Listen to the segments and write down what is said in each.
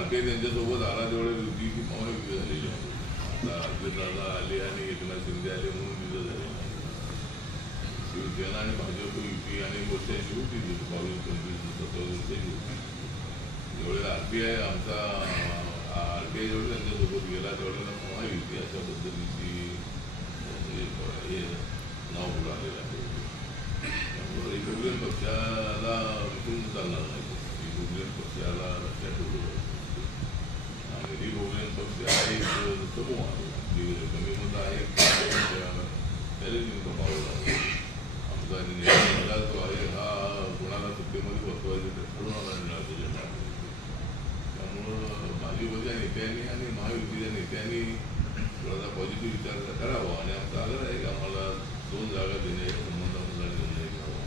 RPI त्यांच्यासोबत आला तेवढे युतीची महायुती झालेली होती. आता अजितदादा आले आणि एकनाथ शिंदे आले म्हणून तिथं झाले. शिवसेना आणि भाजप युती अनेक वर्षाची होती, 22-25-27 वर्षाची होती. ज्यावेळेला आरपीआय जेवढे त्यांच्यासोबत गेला त्यावेळेला महायुती अशा पद्धतीची हे नाव पुढं आलेलं आहे. त्यामुळे रिपब्लिकन पक्षाला विसरून चालणार नाही. रिपब्लिकन पक्षाला लक्षात ठेवलं आणि रिपब्लिकन पक्ष हा एक समूह आहे, कमी मत आहे त्याला कमावला. आमचा निर्णय जो आहे हा कोणाला सत्तेमध्ये बसवायचं ते कोणाला निर्णयाचा झेंडा आहे. त्यामुळं भाजपच्या नेत्यांनी आणि महायुतीच्या नेत्यांनी थोडासा पॉझिटिव्ह विचार करावा आणि आमचा आग्रह आहे की आम्हाला 2 जागा देण्याच्या संबंधामध्ये निर्णय घ्यावा.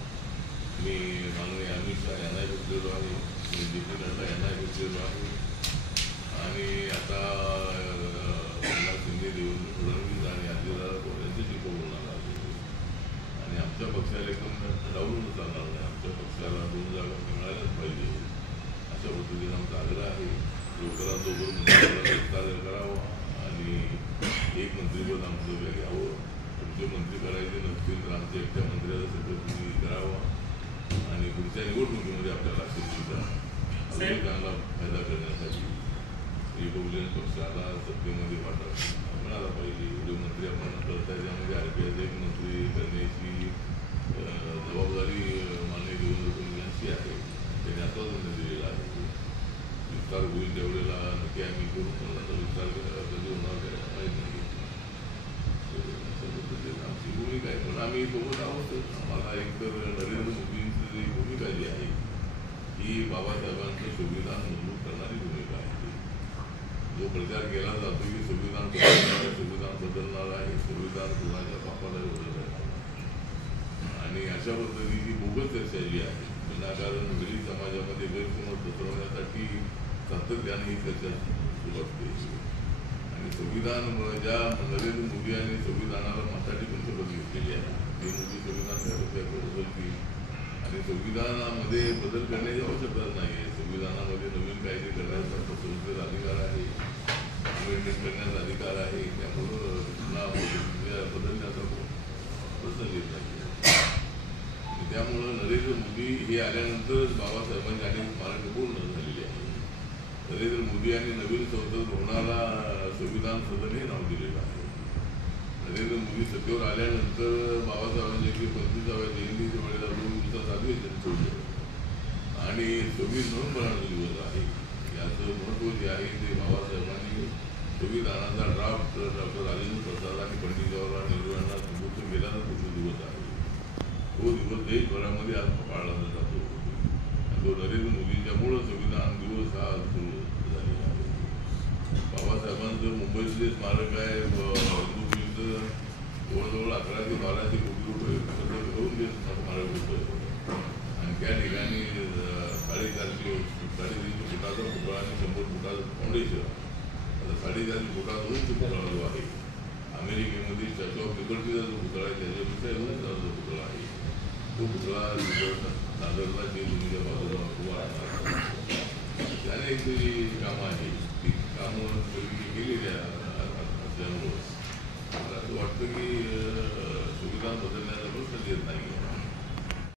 मी माननीय अमित शहा यांनाही भेटलेलो आहे, मी जे पी नड्डा यांनाही भेटलेलो आहे आणि आता एकनाथ शिंदे, देवेंद्र फडणवीस आणि अजितदादा यांच्याशी बोलणार आहे. आणि आमच्या पक्षाला एकदम डावलून चालणार नाही. आमच्या पक्षाला 2 जागा मिळायलाच पाहिजे अशा पद्धतीने आमचा आग्रह आहे. लवकरात लवकर मंत्रिमंडळाचा विस्तार करावा आणि एक मंत्रिपद आमचं घ्यावं. तुमचे मंत्री करायचे नसतील तर आमच्या एकट्या मंत्र्याला सगळं तुम्ही करावा आणि पुढच्या निवडणुकीमध्ये आपल्याला शेतीचा अजून चांगला फायदा करण्यासाठी रिपब्लिकन पक्षाला सत्तेमध्ये वाटा मिळाला पाहिजे. एवढे मंत्री आपण करताय त्यामध्ये आरपीआयचा एक मंत्री करण्याची जबाबदारी माननीय देवेंद्र फडणवीस यांची आहे. त्यांनी आताच निर्णय दिलेला आहे. विस्तार होईल त्यावेळेला नक्की आम्ही करू, पण आता विस्तार कधी होणार काय माहीत नाही. अशा पद्धतीने आमची भूमिका आहे. पण आम्ही सोबत आहोत. आम्हाला एकतर नरेंद्र मोदींची जी भूमिका जी आहे ही बाबासाहेबांचं संविधान मजबूत करणारी भूमिका आहे. जो प्रचार केला जातो की संविधान बदलणार आहे, संविधान कोणाच्या बापाला बदलणार आहे आणि अशा पद्धतीची बोगस चर्चा जी आहे विनाकारण दलित समाजामध्ये गैरसमज पसरवण्यासाठी सातत्याने ही चर्चा सुरू असते. आणि संविधान ज्या नरेंद्र मोदी यांनी संविधानाला माताची पण शपथ घेतलेली आहे ते मोदी संविधान बदलतील आणि संविधानामध्ये बदल करण्याची आवश्यकता नाही आहे. संविधानामध्ये नवीन कायदे करण्याचा संसदेचा अधिकार आहे, अमेंडमेंट करण्याचा अधिकार आहे. त्यामुळं बदलण्याचा प्रश्न येत नाही. त्यामुळं नरेंद्र मोदी हे आल्यानंतरच बाबासाहेबांची अनेक स्मारकं पूर्ण झालेली आहे. नरेंद्र मोदी यांनी नवीन संसद भवनाला संविधान सदन हे नाव दिलेलं आहे. नरेंद्र मोदी सत्तेवर आल्यानंतर बाबासाहेबांच्या 25व्या जयंतीच्या वेळेला 2 दिवसात अधिवेशन ठेवलं आणि 26 नोव्हेंबरचा दिवस आहे. याचं महत्त्व जे आहे ते बाबासाहेबांनी संविधानाचा ड्राफ्ट डॉक्टर राजेंद्र प्रसाद आणि पंडित जवाहरलाल नेहरू यांना सुपूर्द केल्याचा तो दिवस आहे. तो दिवस देशभरामध्ये आज पाळला जातो. तो नरेंद्र मोदींच्यामुळं संविधान दिवस हा सुरू झालेला आहे. बाबासाहेबांचं मुंबईतले स्मारक आहे जवळजवळ 1100 ते 1200 कोटी रुपये घेऊन ते स्मारक होतं आणि त्या ठिकाणी 350 फुटाचा पुतळा आणि 100 फुटाचं फाउंडेशन. आता 350 फुटाचा उंच पुतळा जो आहे अमेरिकेमध्ये स्टॅच्यू ऑफ लिबर्टीचा जो पुतळा आहे त्याच्यापेक्षा उंच पुतळा आहे. तो पुतळा दादरला जे भूमीच्या बाजूला उभा राहणार त्याने एक जी कामं आहे ती कामं सगळी केलेली असल्यामुळं मला असं वाटतं की संविधान बदलण्याचा प्रश्न येत नाही.